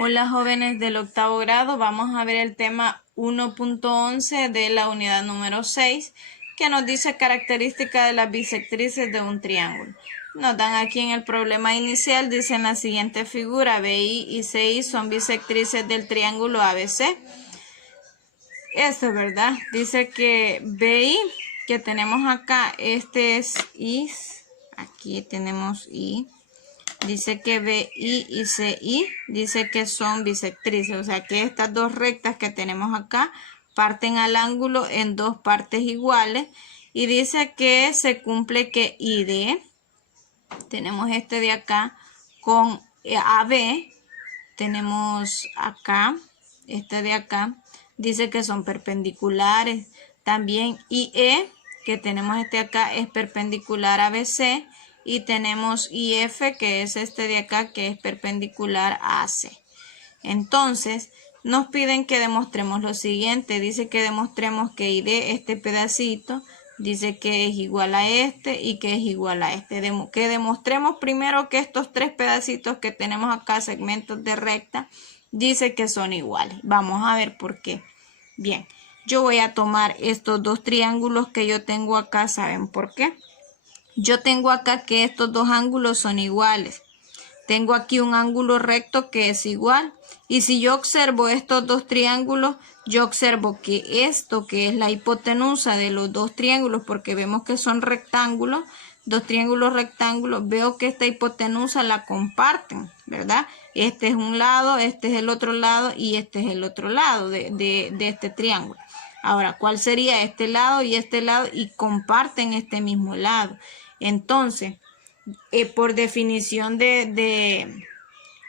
Hola jóvenes del octavo grado, vamos a ver el tema 1.11 de la unidad número 6 que nos dice características de las bisectrices de un triángulo. Nos dan aquí en el problema inicial, dice en la siguiente figura, BI y CI son bisectrices del triángulo ABC. Esto es verdad, dice que BI que tenemos acá, este es I, aquí tenemos I. Dice que BI y CI dice que son bisectrices, o sea que estas dos rectas que tenemos acá parten al ángulo en dos partes iguales y dice que se cumple que ID, tenemos este de acá con AB, tenemos acá, este de acá, dice que son perpendiculares, también IE, que tenemos este acá, es perpendicular a BC, y tenemos IF, que es este de acá, que es perpendicular a AC. Entonces, nos piden que demostremos lo siguiente. Dice que demostremos que ID, este pedacito, dice que es igual a este y que es igual a este. Que demostremos primero que estos tres pedacitos que tenemos acá, segmentos de recta, dice que son iguales. Vamos a ver por qué. Bien, yo voy a tomar estos dos triángulos que yo tengo acá. ¿Saben por qué? Yo tengo acá que estos dos ángulos son iguales. Tengo aquí un ángulo recto que es igual. Y si yo observo estos dos triángulos, yo observo que esto que es la hipotenusa de los dos triángulos, porque vemos que son rectángulos, dos triángulos rectángulos, veo que esta hipotenusa la comparten, ¿verdad? Este es un lado, este es el otro lado y este es el otro lado de este triángulo. Ahora, ¿cuál sería este lado y este lado? Y comparten este mismo lado. Entonces, por definición de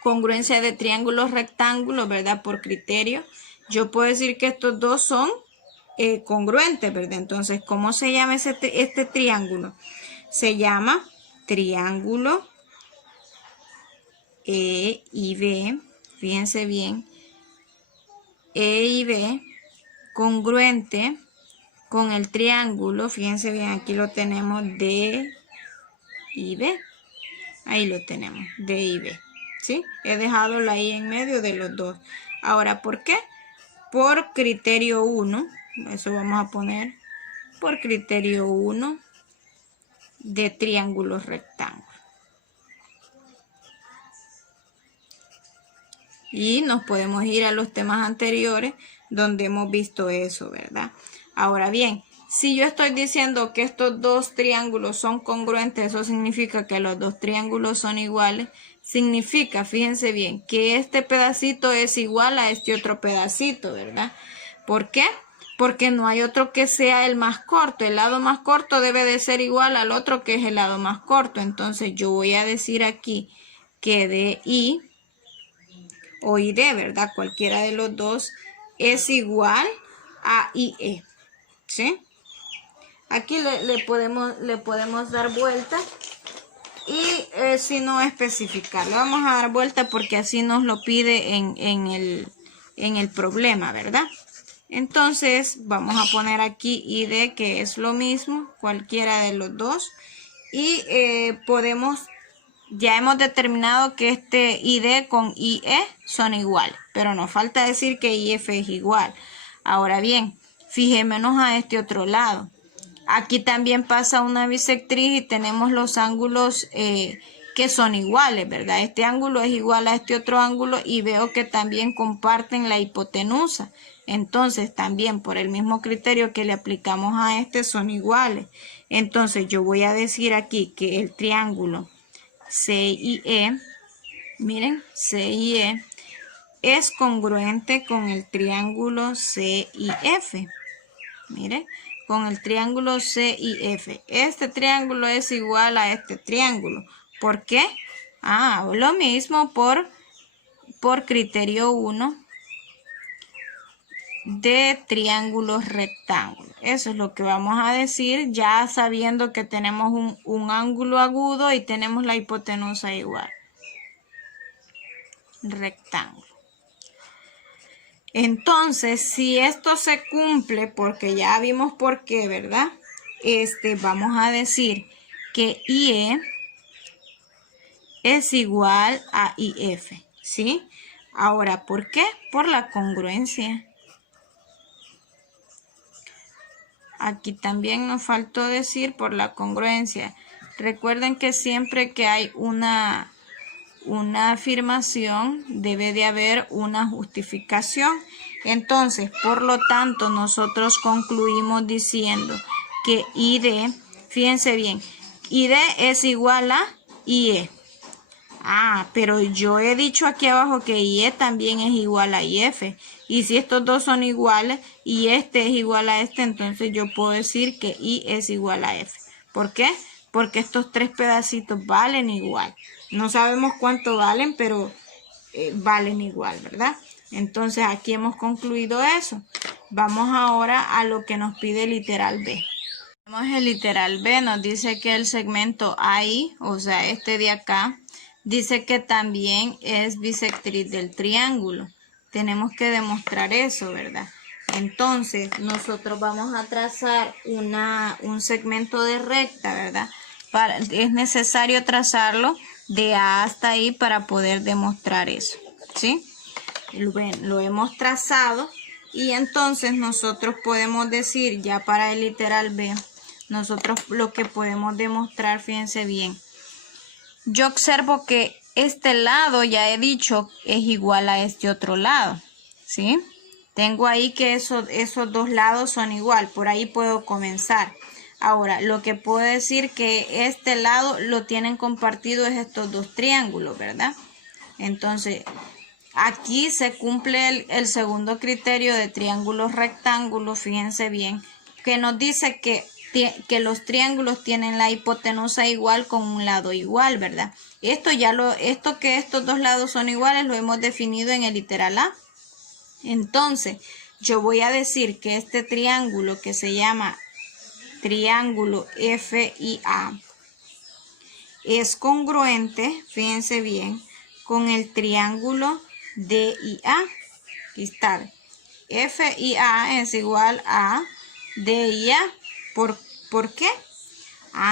congruencia de triángulos rectángulos, ¿verdad? Por criterio, yo puedo decir que estos dos son congruentes, ¿verdad? Entonces, ¿cómo se llama este triángulo? Se llama triángulo E y B, fíjense bien, E y B, congruente con el triángulo, fíjense bien, aquí lo tenemos D y B, ahí lo tenemos, D y B, ¿sí? He dejado la I en medio de los dos. Ahora, ¿por qué? Por criterio 1, eso vamos a poner, por criterio 1 de triángulos rectángulos. Y nos podemos ir a los temas anteriores donde hemos visto eso, ¿verdad? Ahora bien, si yo estoy diciendo que estos dos triángulos son congruentes, eso significa que los dos triángulos son iguales. Significa, fíjense bien, que este pedacito es igual a este otro pedacito, ¿verdad? ¿Por qué? Porque no hay otro que sea el más corto. El lado más corto debe de ser igual al otro que es el lado más corto. Entonces yo voy a decir aquí que DI o ID, ¿verdad? Cualquiera de los dos es igual a IE, ¿sí? Aquí le podemos dar vuelta y si no especificar, le vamos a dar vuelta porque así nos lo pide en el problema, ¿verdad? Entonces vamos a poner aquí ID, que es lo mismo, cualquiera de los dos, y ya hemos determinado que este ID con IE son iguales, pero nos falta decir que IF es igual. Ahora bien, fijémonos a este otro lado. Aquí también pasa una bisectriz y tenemos los ángulos que son iguales, ¿verdad? Este ángulo es igual a este otro ángulo y veo que también comparten la hipotenusa. Entonces también por el mismo criterio que le aplicamos a este son iguales. Entonces yo voy a decir aquí que el triángulo CIE, miren, CIE es congruente con el triángulo CIF. Miren, con el triángulo CIF. Este triángulo es igual a este triángulo. ¿Por qué? Lo mismo por criterio 1 de triángulos rectángulos. Eso es lo que vamos a decir ya sabiendo que tenemos un ángulo agudo y tenemos la hipotenusa igual. Rectángulo. Entonces, si esto se cumple, porque ya vimos por qué, ¿verdad? Vamos a decir que IE es igual a IF, ¿sí? Ahora, ¿por qué? Por la congruencia. Aquí también nos faltó decir por la congruencia. Recuerden que siempre que hay una afirmación debe de haber una justificación. Entonces, por lo tanto, nosotros concluimos diciendo que ID, fíjense bien, ID es igual a IE. Pero yo he dicho aquí abajo que IE también es igual a IF. Y si estos dos son iguales y este es igual a este, entonces yo puedo decir que I es igual a F. ¿Por qué? Porque estos tres pedacitos valen igual. No sabemos cuánto valen, pero valen igual, ¿verdad? Entonces aquí hemos concluido eso. Vamos ahora a lo que nos pide el literal B. El literal B nos dice que el segmento AI, o sea, este de acá, dice que también es bisectriz del triángulo. Tenemos que demostrar eso, ¿verdad? Entonces, nosotros vamos a trazar un segmento de recta, ¿verdad? Es necesario trazarlo de A hasta I para poder demostrar eso, ¿sí? Lo hemos trazado y entonces nosotros podemos decir, ya para el literal B, nosotros lo que podemos demostrar, fíjense bien. Yo observo que este lado, ya he dicho, es igual a este otro lado, ¿sí? Tengo ahí que esos dos lados son igual, por ahí puedo comenzar. Ahora, lo que puedo decir que este lado lo tienen compartido es estos dos triángulos, ¿verdad? Entonces, aquí se cumple el segundo criterio de triángulos rectángulos, fíjense bien, que nos dice que los triángulos tienen la hipotenusa igual con un lado igual, ¿verdad? Esto que estos dos lados son iguales lo hemos definido en el literal A. Entonces, yo voy a decir que este triángulo que se llama triángulo FIA es congruente, fíjense bien, con el triángulo DIA. Aquí está. FIA es igual a DIA. ¿Por qué?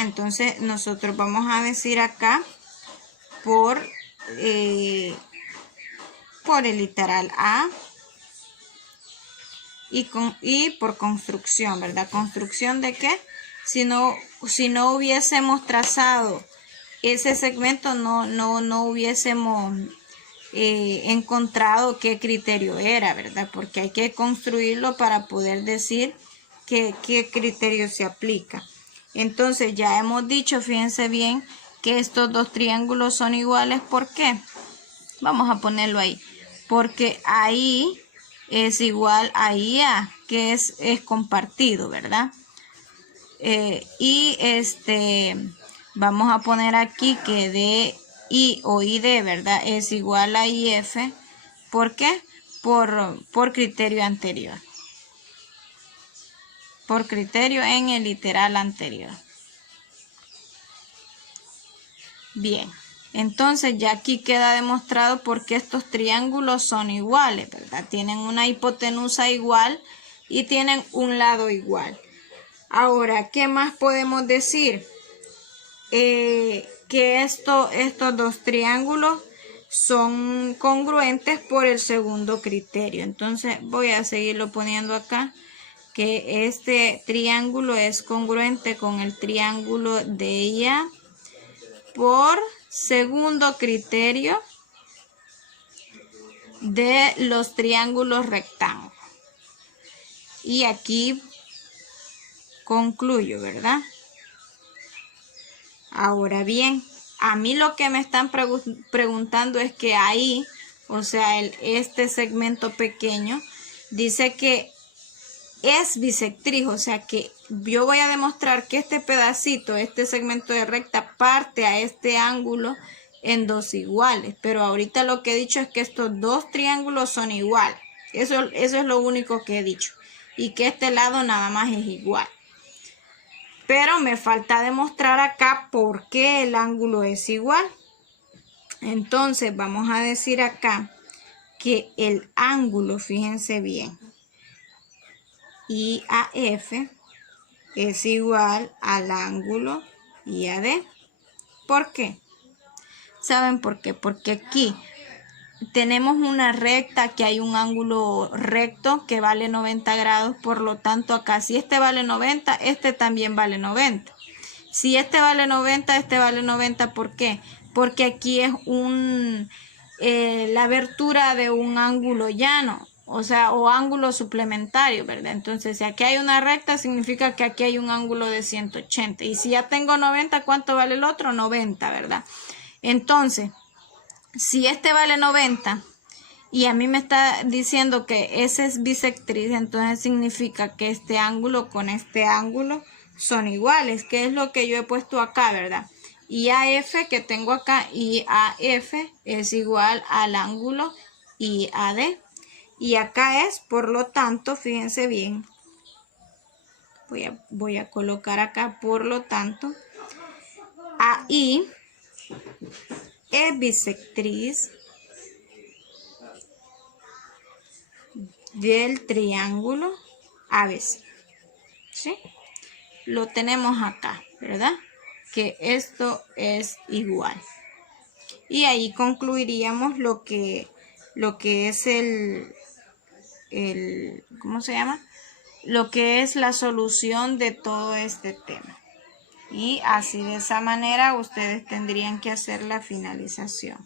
Entonces nosotros vamos a decir acá por el literal A y por construcción, ¿verdad? ¿Construcción de qué? Si no hubiésemos trazado ese segmento, no hubiésemos encontrado qué criterio era, ¿verdad? Porque hay que construirlo para poder decir qué criterio se aplica. Entonces ya hemos dicho, fíjense bien, que estos dos triángulos son iguales. ¿Por qué? Vamos a ponerlo ahí. Porque ahí es igual a IA, que es compartido, ¿verdad? Vamos a poner aquí que DI o ID, ¿verdad? Es igual a IF. ¿Por qué? Por criterio anterior. Por criterio en el literal anterior. Bien, entonces ya aquí queda demostrado por qué estos triángulos son iguales, ¿verdad? Tienen una hipotenusa igual y tienen un lado igual. Ahora, ¿qué más podemos decir? Que estos dos triángulos son congruentes por el segundo criterio. Entonces voy a seguirlo poniendo acá, que este triángulo es congruente con el triángulo de IA por segundo criterio de los triángulos rectángulos. Y aquí concluyo, ¿verdad? Ahora bien, a mí lo que me están preguntando es que ahí, o sea, este segmento pequeño, dice que es bisectriz, o sea que yo voy a demostrar que este pedacito, este segmento de recta, parte a este ángulo en dos iguales. Pero ahorita lo que he dicho es que estos dos triángulos son iguales. Eso es lo único que he dicho. Y que este lado nada más es igual. Pero me falta demostrar acá por qué el ángulo es igual. Entonces vamos a decir acá que el ángulo, fíjense bien, IAF es igual al ángulo IAD. ¿Por qué? ¿Saben por qué? Porque aquí tenemos una recta que hay un ángulo recto que vale 90 grados, por lo tanto acá si este vale 90, este también vale 90. Si este vale 90, este vale 90, ¿por qué? Porque aquí es la abertura de un ángulo llano, o sea, o ángulo suplementario, ¿verdad? Entonces, si aquí hay una recta, significa que aquí hay un ángulo de 180. Y si ya tengo 90, ¿cuánto vale el otro? 90, ¿verdad? Entonces, si este vale 90 y a mí me está diciendo que ese es bisectriz, entonces significa que este ángulo con este ángulo son iguales, que es lo que yo he puesto acá, ¿verdad? Y AF que tengo acá, IAF es igual al ángulo IAD. Y acá es, por lo tanto, fíjense bien, voy a colocar acá, por lo tanto, AI es bisectriz del triángulo ABC. ¿Sí? Lo tenemos acá, ¿verdad? Que esto es igual. Y ahí concluiríamos lo que es ¿cómo se llama? Lo que es la solución de todo este tema. Y así de esa manera ustedes tendrían que hacer la finalización.